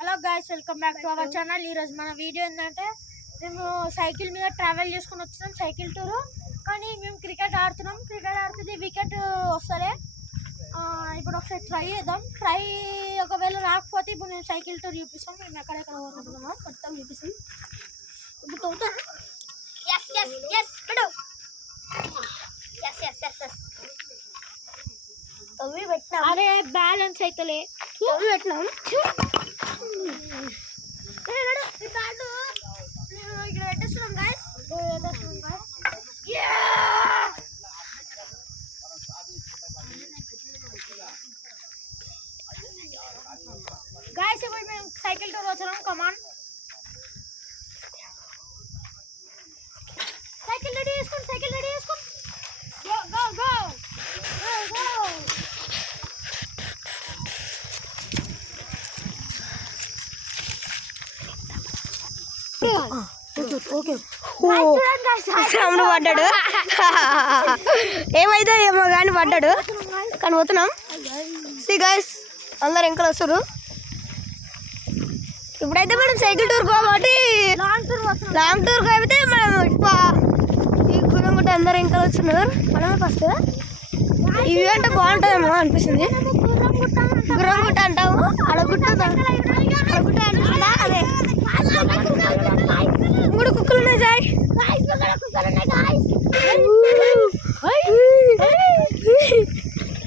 Hello guys, welcome back to our channel. ఈరోజు మన video ఏంటంటే మేము సైకిల్ మీద ట్రావెల్ చేసుకుని వచ్చినాం, సైకిల్ టూరు. కానీ మేము క్రికెట్ ఆడుతున్నాం. క్రికెట్ ఆడుతుంది, వికెట్ వస్తలే. ఇప్పుడు ఒకసారి ట్రై చేద్దాం. ట్రై ఒకవేళ రాకపోతే ఇప్పుడు మేము సైకిల్ టూర్ చూపిస్తాం. మేము ఎక్కడెక్కడ పోతున్నామో మొత్తం చూపిస్తాం. ఇప్పుడు తోట అరే బ్యాలెన్స్ అవుతలే పెట్టినాం. ఇక్కడ పెట్టేస్తున్నాం గాయస్. గాయస్ ఇప్పుడు మేము సైకిల్ టూర్ వచ్చాం. కమాన్, సైకిల్ రెడీ చేసుకోండి, సైకిల్ రెడీ చేసుకోండి. Go go go go go. పడ్డాడు, ఏమైందో ఏమో కానీ పడ్డాడు. కానీ పోతున్నాం. సి గైస్, అందరు ఎంకలు వస్తారు. ఇప్పుడైతే మనం సైకిల్ టూర్ కాబట్టి లాంగ్ టూర్ కాబట్టి మనం ఈ గురంగుట్ట అందరు ఎంకలు వస్తున్నారు. మనమే ఫస్ట్ ఇవి అంటే బాగుంటుందేమో అనిపిస్తుంది. గురంగుట్ట అంటాము, అడగుట్ట అనిపిస్తుందా? అదే మూడు కుక్కలు ఉన్నాయి సార్.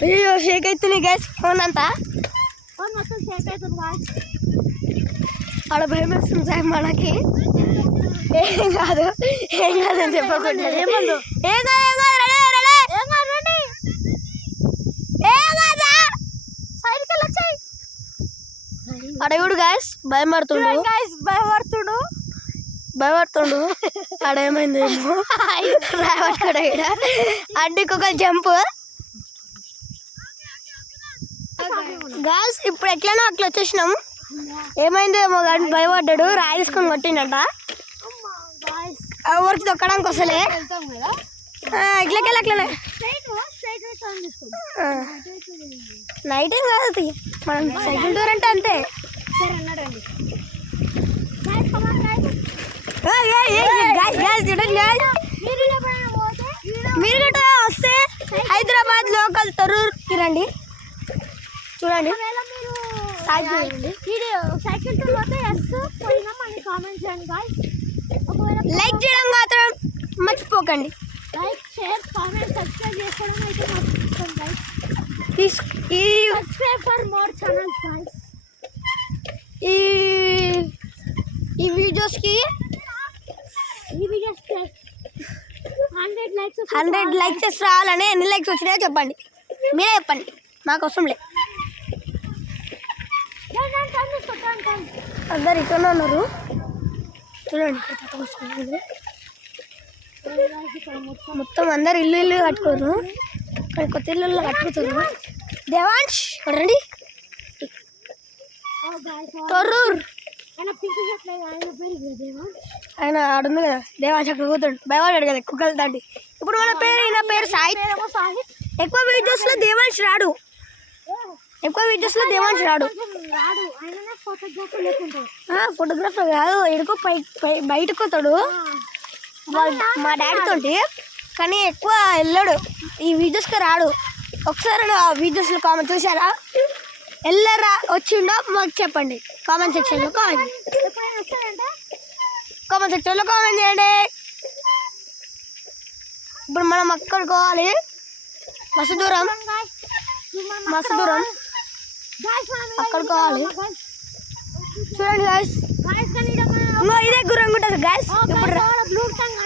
అయ్యో షేక్ అవుతుంది గ్యాస్. ఫోన్ అంతా మొత్తం షేక్ అవుతుంది. ఆడ భయం వేస్తుంది సార్. మనకి ఏం కాదు, ఏం కాదని చెప్పకుండా అడవుడు గ్యాస్ భయపడుతుండు. ఆడేమైందేమో రావట్టు అడ్డికి ఒక జంప్. గాస్ ఇప్పుడు ఎట్లనో అట్లా వచ్చేసినాం. ఏమైందేమో కానీ భయపడ్డాడు. రాయి తీసుకొని కొట్టిండట. ఊరికి తొక్కడానికి వస్తలే. ఇట్లకెళ్ళి అట్లనే నైట్ ఏం కాదు. మనం సైకిల్ టూర్ అంటే అంతే. మీరు గట్రా వస్తే హైదరాబాద్ లోకల్ తరూర్కి రండి, చూడండి. సైకిల్ టూర్ పోతే పోయినామని కామెంట్ చేయండి గాయ్స్. లైక్ చేయడం మాత్రం మర్చిపోకండి. లైక్, షేర్, కామెంట్, సబ్స్క్రైబ్ చేసుకోవడం అయితే మర్చిపోకండి guys. Subscribe for more channels guys. ఈ వీడియోస్కి 100 లైక్స్ రావాలని ఎన్ని లైక్స్ వచ్చినాయో చెప్పండి. మీరే చెప్పండి, మాకు అవసరం లేదు. అందరు ఇక్కడ ఉన్నారు చూడండి. మొత్తం అందరు ఇల్లు కట్టుకోరు. ఇక్కడ కొత్త ఇల్లు కట్టుకుతారు. దేవాంష్ రండి. తొర్రూర్ ఆయన ఆడుంది కదా, దేవాంష్ అక్కడ పోతాడు. భయపడ్డాడు కదా కుక్కలు తాండి. ఇప్పుడు మన పేరు, ఈయన పేరు సాహిత్. ఎక్కువ వీడియోస్లో దేవాంష్ రాడు. ఫోటోగ్రాఫర్ కాదు, ఎడుకో బయటకు పోతాడు మా డాడీతో. కానీ ఎక్కువ వెళ్ళాడు, ఈ వీడియోస్కి రాడు. ఒకసారి ఆ వీడియోస్లో కామెంట్ చూసారా? వెళ్ళరా వచ్చిండో మాకు చెప్పండి. కామెంట్ సెక్షన్లో కామెంట్ చేయండి. ఇప్పుడు మనం అక్కడికి పోవాలి. మస్తు దూరం అక్కడికి పోవాలి. చూడండి గాయస్, ఇదే గురంగుంట గాయస్.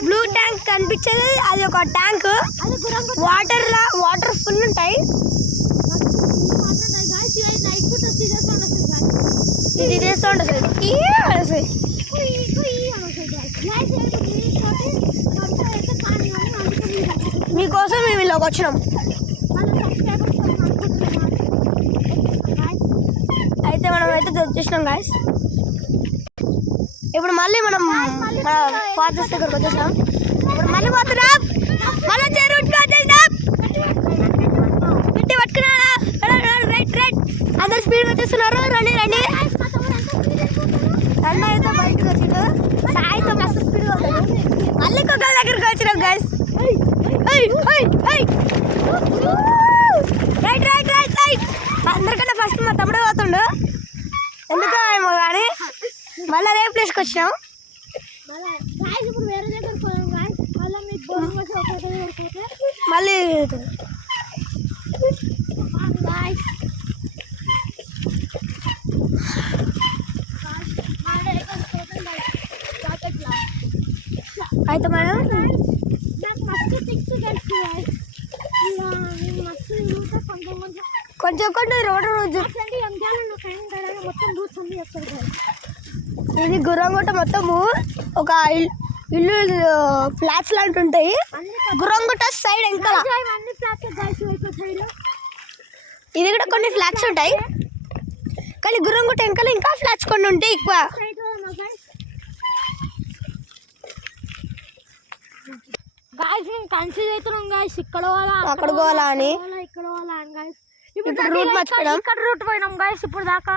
బ్లూ ట్యాంక్ కనిపించేది, అది ఒక ట్యాంక్. వాటర్ ఫుల్ ఉంటాయి. ఇది ఇదే సౌండ్ వస్తుంది. మీకోసం మేము ఇలాగ వచ్చినాం. అయితే మనం అయితే వచ్చేసినాం గాయస్. ఇప్పుడు మళ్ళీ మనం మన ఫాదర్స్ దగ్గరకు వచ్చేసినాం. ఇప్పుడు మళ్ళీ పోతున్నాం. మళ్ళీ పట్టుకున్నారా? రైట్ అందరు స్పీడ్ వచ్చేస్తున్నారు. రండి రైట్ రైట్ రైట్ రైట్. అందరికన్నా ఫస్ట్ మా తమ్ముడే పోతుండు, ఎందుకో ఏమో కానీ మళ్ళీ అదే ప్లేస్కి వచ్చినాం. ఇప్పుడు వేరే దగ్గర పోయాం గాయస్, అలా మీకు బోరింగ్ వచ్చి ఒక మళ్ళీ గాయస్ అయితే మనం నాకు మస్తు థిక్స్ తెలుసు గాయస్. నేను మస్తు ఇంకా కొంచెం కొంచెం కొంచెం కొన్ని రోడ్డు రోజు అట్లాంటి అందాలు నా ఫ్రెండ్ దగ్గర మొత్తం కూర్చొని చేస్తారు గాయస్. ఇది గుర్రంగుట్ట మొత్తము ఒక ఇల్లు ఫ్లాట్స్ లాంటి ఉంటాయి. గుర్రంగుట్ట సైడ్ ఇంకా అన్ని ఫ్లాట్స్ గాయస్ వైపు సైడ్ ఇది కూడా కొన్ని ఫ్లాట్స్ ఉంటాయి, కానీ గుర్రంగుట్ట వెంకలు ఇంకా ఫ్లాట్స్ కొన్ని ఉంటాయి ఎక్కువ. సైడ్ గాయస్ మేము కన్ఫ్యూజ్ అవుతున్నాం గాయస్, ఇక్కడ పోవాలా అక్కడ పోవాలా అని. ఇక్కడ పోవాలా అని గాయస్. ఇప్పుడు రూట్ మర్చిపోయాం. ఇక్కడ రూట్ పోయినాం గాయస్ ఇప్పుడు దాకా.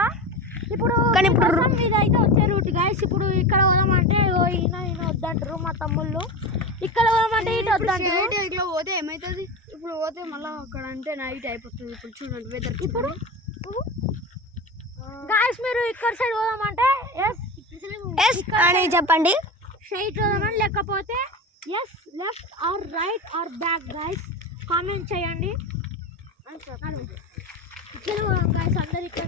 ఇప్పుడు కానీ ఇప్పుడు ఇది అయితే వచ్చే రూట్ గాయస్. ఇప్పుడు ఇక్కడ పోదామంటే ఈయన వద్దంటారు మా తమ్ముళ్ళు, ఇక్కడ పోదామంటే ఇటు వద్దంటారు. ఇట్లా పోతే ఏమవుతుంది? ఇప్పుడు పోతే మళ్ళీ అక్కడ అంటే నైట్ అయిపోతుంది. ఇప్పుడు చూడండి వెదర్. ఇప్పుడు గాయస్ మీరు ఇక్కడ సైడ్ పోదామంటే ఎస్ అని చెప్పండి, స్ట్రైట్ పోదామని, లేకపోతే yes left or right or back guys comment చేయండి. ఇక్కడ పోదాం గాయస్, అందరు ఇక్కడ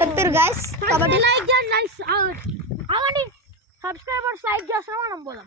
చెప్పారు గాయస్. కాబట్టి లైక్ చేయండి గాయస్. అవ్వండి సబ్స్క్రైబర్స్ లైక్ చేస్తున్నాం, మనం పోదాం.